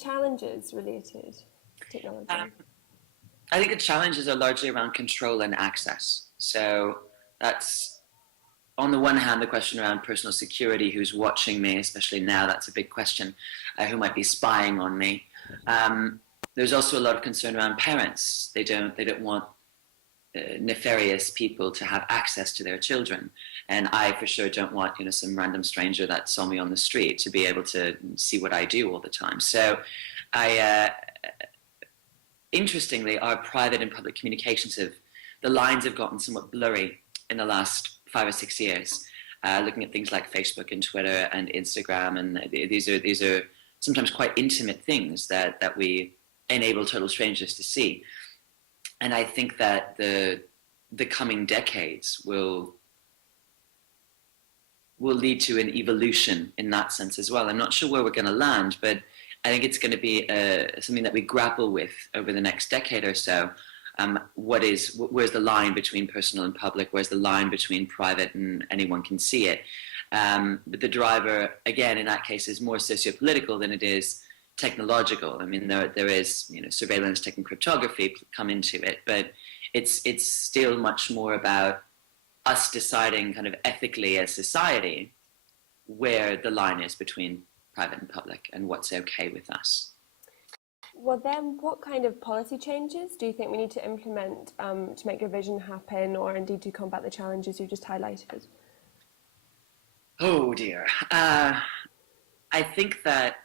challenges related to technology? I think the challenges are largely around control and access. So that's, on the one hand, the question around personal security, who's watching me, especially now, that's a big question, who might be spying on me. There's also a lot of concern around parents. They don't want nefarious people to have access to their children. And I for sure don't want, some random stranger that saw me on the street to be able to see what I do all the time. So interestingly, our private and public communications the lines have gotten somewhat blurry in the last 5 or 6 years. Looking at things like Facebook and Twitter and Instagram, and these are sometimes quite intimate things that we enable total strangers to see. And I think that the coming decades will lead to an evolution in that sense as well. I'm not sure where we're going to land, but I think it's going to be something that we grapple with over the next decade or so. Where's the line between personal and public? Where's the line between private and anyone can see it? But the driver, again, in that case, is more socio-political than it is technological. I mean, there is, surveillance tech and cryptography come into it, but it's still much more about us deciding kind of ethically as society where the line is between private and public and what's okay with us. Well, then, what kind of policy changes do you think we need to implement to make your vision happen, or indeed to combat the challenges you've just highlighted? Oh dear. I think that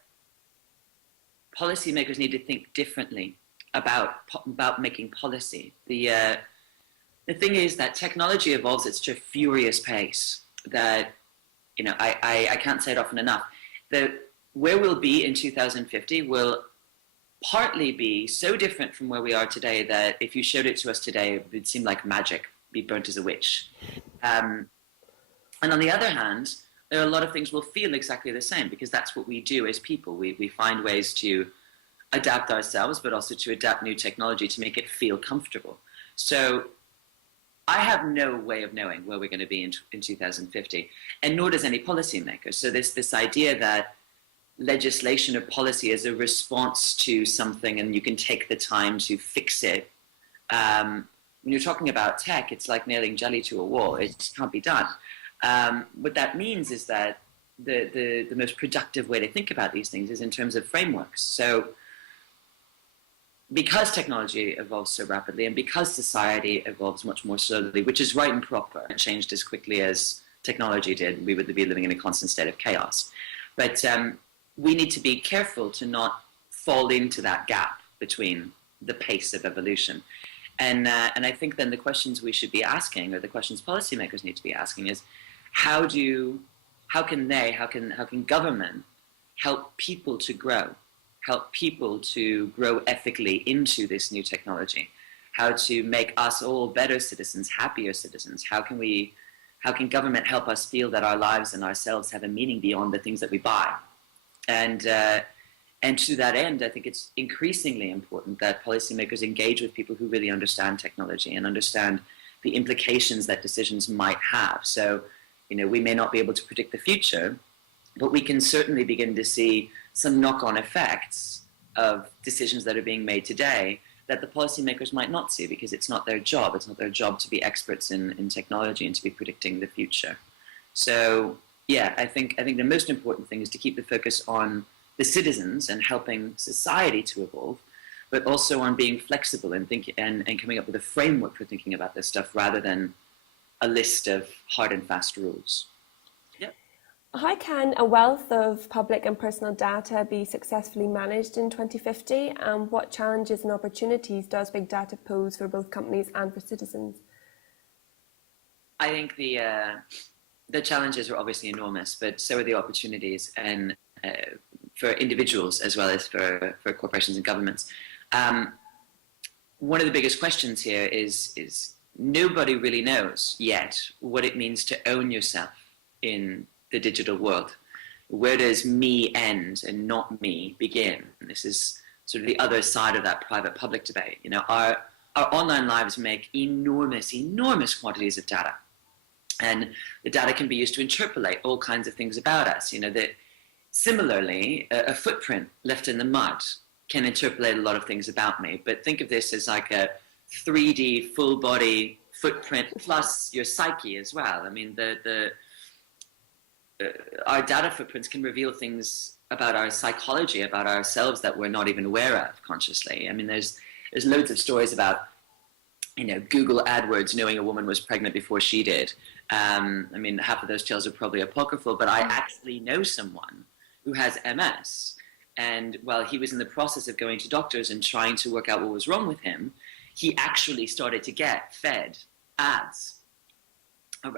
policymakers need to think differently about making policy. The thing is that technology evolves at such a furious pace that, I can't say it often enough, that where we'll be in 2050 will partly be so different from where we are today that if you showed it to us today, it would seem like magic, be burnt as a witch. And on the other hand, there are a lot of things we'll feel exactly the same, because that's what we do as people. We find ways to adapt ourselves, but also to adapt new technology to make it feel comfortable. So I have no way of knowing where we're going to be in 2050, and nor does any policymaker. So this idea that legislation or policy is a response to something and you can take the time to fix it. When you're talking about tech, it's like nailing jelly to a wall. It just can't be done. What that means is that the most productive way to think about these things is in terms of frameworks. So because technology evolves so rapidly and because society evolves much more slowly, which is right and proper, it changed as quickly as technology did, we would be living in a constant state of chaos. But we need to be careful to not fall into that gap between the pace of evolution. And I think then the questions we should be asking, or the questions policymakers need to be asking, is how can government help people to grow, help people to grow ethically into this new technology, how to make us all better citizens, happier citizens? How can government help us feel that our lives and ourselves have a meaning beyond the things that we buy? And to that end, I think it's increasingly important that policymakers engage with people who really understand technology and understand the implications that decisions might have. So, we may not be able to predict the future, but we can certainly begin to see some knock-on effects of decisions that are being made today that the policymakers might not see, because it's not their job. It's not their job to be experts in technology and to be predicting the future. So, yeah, I think the most important thing is to keep the focus on the citizens and helping society to evolve, but also on being flexible and coming up with a framework for thinking about this stuff rather than a list of hard and fast rules. Yeah. How can a wealth of public and personal data be successfully managed in 2050, and what challenges and opportunities does big data pose for both companies and for citizens? I think the challenges are obviously enormous, but so are the opportunities, and for individuals as well as for corporations and governments. One of the biggest questions here is nobody really knows yet what it means to own yourself in the digital world. Where does me end and not me begin? And this is sort of the other side of that private-public debate. Our online lives make enormous quantities of data. And the data can be used to interpolate all kinds of things about us. That Similarly, a footprint left in the mud can interpolate a lot of things about me, but think of this as like a 3D full body footprint plus your psyche as well. I mean, our data footprints can reveal things about our psychology, about ourselves that we're not even aware of consciously. I mean, there's loads of stories about, Google AdWords knowing a woman was pregnant before she did. I mean, half of those tales are probably apocryphal, but I actually know someone who has MS. And while he was in the process of going to doctors and trying to work out what was wrong with him, he actually started to get fed ads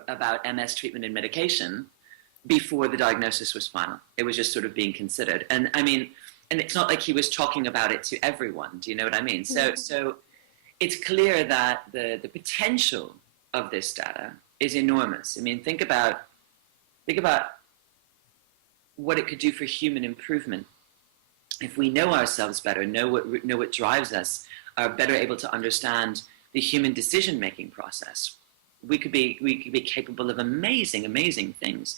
about MS treatment and medication before the diagnosis was final. It was just sort of being considered. And I mean, and it's not like he was talking about it to everyone. Do you know what I mean? So it's clear that the potential of this data is enormous. I mean, think about what it could do for human improvement. If we know ourselves better, know what drives us, are better able to understand the human decision-making process, we could be capable of amazing things.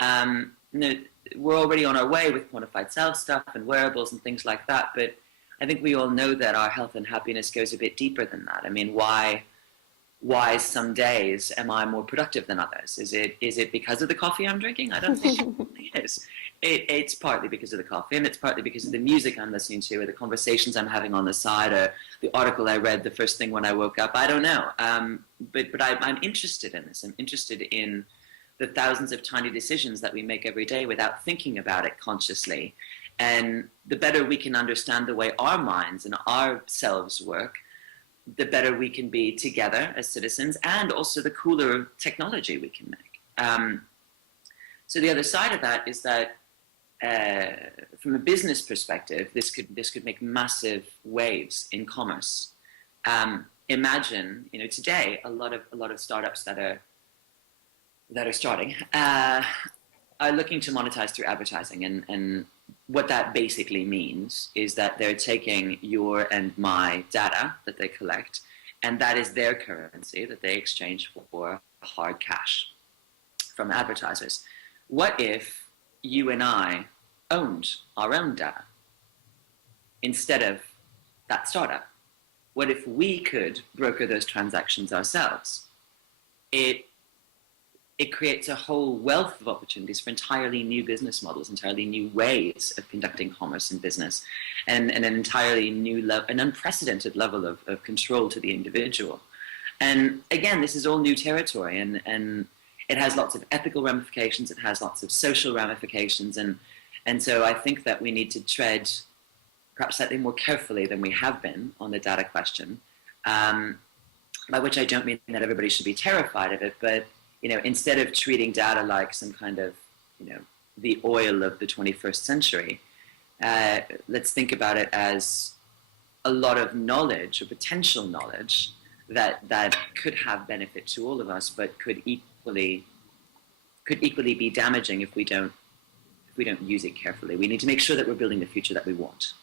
We're already on our way with quantified self stuff and wearables and things like that, but I think we all know that our health and happiness goes a bit deeper than that. I mean, why some days am I more productive than others? Is it because of the coffee I'm drinking? I don't think it is. It's partly because of the coffee, and it's partly because of the music I'm listening to, or the conversations I'm having on the side, or the article I read the first thing when I woke up. I don't know. But I'm interested in this. I'm interested in the thousands of tiny decisions that we make every day without thinking about it consciously. And the better we can understand the way our minds and ourselves work, the better we can be together as citizens, and also the cooler technology we can make. So the other side of that is that from a business perspective, this could make massive waves in commerce. Imagine, today a lot of startups that are starting are looking to monetize through advertising, and what that basically means is that they're taking your and my data that they collect, and that is their currency that they exchange for hard cash from advertisers. What if you and I owned our own data instead of that startup? What if we could broker those transactions ourselves? It creates a whole wealth of opportunities for entirely new business models, entirely new ways of conducting commerce and business, and an entirely new an unprecedented level of control to the individual. And again, this is all new territory, and it has lots of ethical ramifications, it has lots of social ramifications, and so I think that we need to tread perhaps slightly more carefully than we have been on the data question, by which I don't mean that everybody should be terrified of it, but instead of treating data like some kind of, the oil of the 21st century, let's think about it as a lot of knowledge, or potential knowledge, that could have benefit to all of us, but could equally be damaging if we don't use it carefully. We need to make sure that we're building the future that we want.